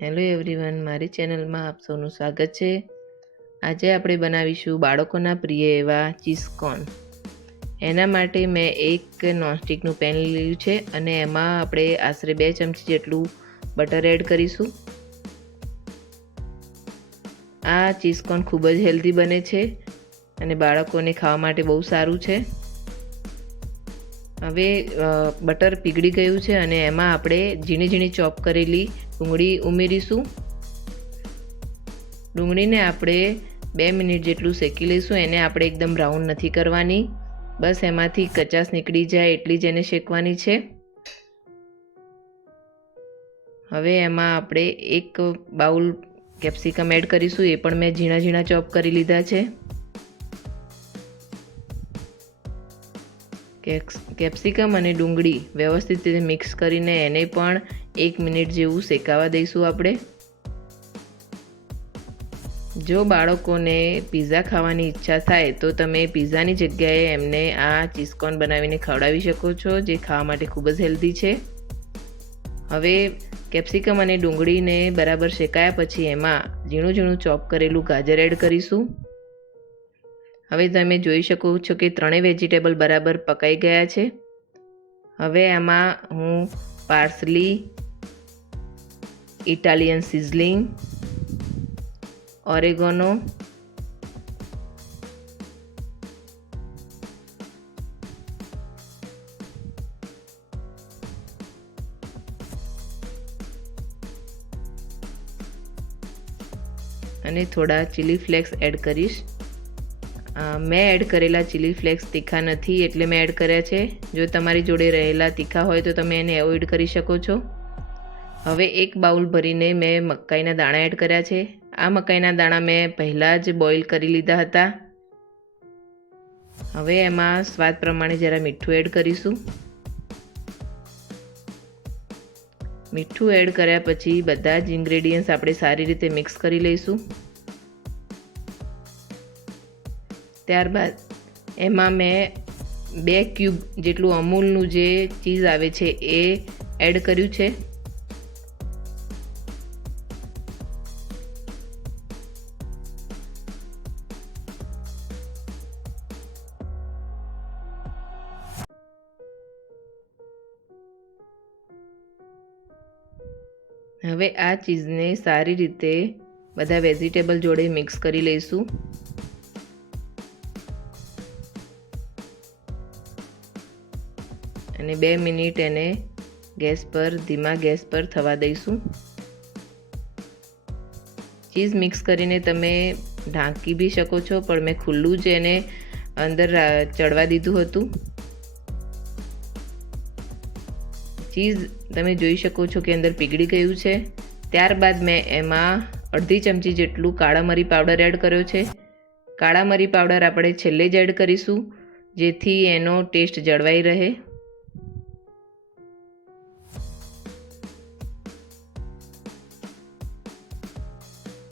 Hello everyone, મારી ચેનલમાં આપ સૌનું સ્વાગત છે। આજે આપણે બનાવીશું બાળકોના પ્રિય એવા ચીઝ કોર્ન। એના માટે મેં એક નોનસ્ટિકનું પેન લીધું છે અને એમાં આપણે આશરે 2 ચમચી જેટલું બટર એડ કરીશું। આ ચીઝ કોર્ન ખૂબ જ હેલ્ધી બને છે અને બાળકોને ખાવા માટે બહુ સારું છે। હવે બટર પીગળી ગયું છે અને એમાં આપણે ઝીણી ઝીણી ચોપ કરેલી ડુંગળી ઉમેરીશું। ડુંગળીને આપણે 2 મિનિટ જેટલું શેકી લઈશું। એને આપણે એકદમ બ્રાઉન નથી કરવાની, બસ એમાંથી કચાશ નીકળી જાય એટલી જ એને શેકવાની છે। હવે એમાં આપણે 1 બાઉલ કેપ્સિકમ એડ કરીશું। એ પણ મેં ઝીણા ઝીણા ચોપ કરી લીધા છે। કેપ્સિકમ અને ડુંગળી વ્યવસ્થિત રીતે મિક્સ કરીને એને પણ 1 મિનિટ જેવું શેકાવા દઈશું આપણે। જો બાળકોને પિઝા ખાવાની ઈચ્છા થાય તો તમે પિઝાની જગ્યાએ એમને આ ચીઝ કોર્ન બનાવીને ખવડાવી શકો છો, જે ખાવા માટે ખૂબ જ હેલ્ધી છે। હવે કેપ્સિકમ અને ડુંગળીને બરાબર શેકાયા પછી એમાં ઝીણું ઝીણું ચોપ કરેલું ગાજર એડ કરીશું। હવે તમે જોઈ શકો છો કે ત્રણેય વેજીટેબલ બરાબર પકાઈ ગયા છે। હવે આમાં હું પાર્સલી, ઇટાલિયન સિઝલિંગ, ઓરેગોનો, અને થોડા ચીલી ફ્લેક્સ એડ કરીશ। મેં એડ કરેલા ચીલી ફ્લેક્સ તીખા નથી એટલે મેં એડ કર્યા છે। જો તમારી જોડે રહેલા તીખા હોય તો તમે એને એવોઇડ કરી શકો છો। હવે 1 બાઉલ ભરીને મેં મકાઈના દાણા એડ કર્યા છે। આ મકાઈના દાણા મેં પહેલાં જ બોઇલ કરી લીધા હતા। હવે એમાં સ્વાદ પ્રમાણે જરા મીઠું એડ કરીશું। મીઠું એડ કર્યા પછી બધા જ ઇન્ગ્રેડિયન્ટ્સ આપણે સારી રીતે મિક્સ કરી લઈશું। ત્યારબાદ એમાં મેં 2 ક્યુબ જેટલું અમૂલનું જે ચીઝ આવે છે એ એડ કર્યું છે। હવે આ ચીઝને સારી રીતે બધા વેજીટેબલ જોડે મિક્સ કરી લઈશું। અને 2 મિનિટ એને ધીમા ગેસ પર થવા દઈશું। ચીઝ મિક્સ કરીને તમે ઢાંકી બી શકો છો, પણ મેં ખુલ્લું જ એને અંદર ચડવા દીધું હતું। ચીઝ તમે જોઈ શકો છો કે અંદર પીગળી ગયું છે। ત્યારબાદ મેં એમાં અડધી ચમચી જેટલું કાળા મરી પાવડર એડ કર્યો છે। કાળા મરી પાવડર આપણે છેલ્લે જ એડ કરીશું, જેથી એનો ટેસ્ટ જળવાઈ રહે।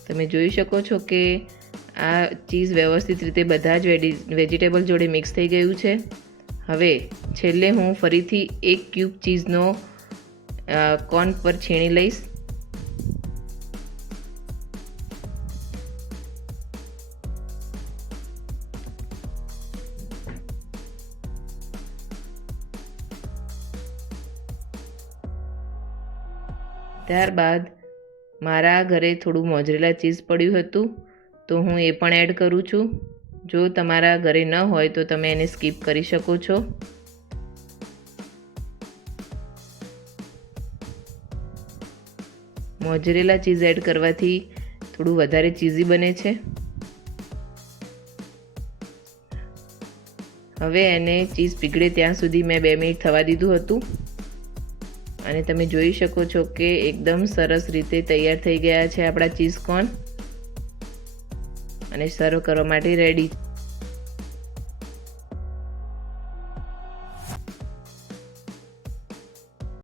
તમે જોઈ શકો છો કે આ ચીઝ વ્યવસ્થિત રીતે બધા જ વેજીટેબલ જોડે મિક્સ થઈ ગયું છે। હવે છેલ્લે હું ફરીથી 1 ક્યુબ ચીઝનો કોર્ન પર છીણી લઈશ। ત્યારબાદ મારા ઘરે થોડું મોઝરેલા ચીઝ પડ્યું હતું તો હું એ પણ એડ કરું છું। જો તમારા ઘરે ન હોય તો તમે એને સ્કીપ કરી શકો છો। મોઝરેલા ચીઝ એડ કરવાથી થોડું વધારે ચીઝી બને છે। હવે એને ચીઝ પીગળે ત્યાં સુધી મેં 2 મિનિટ થવા દીધું હતું અને તમે જોઈ શકો છો કે એકદમ સરસ રીતે તૈયાર થઈ ગયા છે આપણા ચીઝ કોર્ન અને સર્વ કરવા માટે રેડી।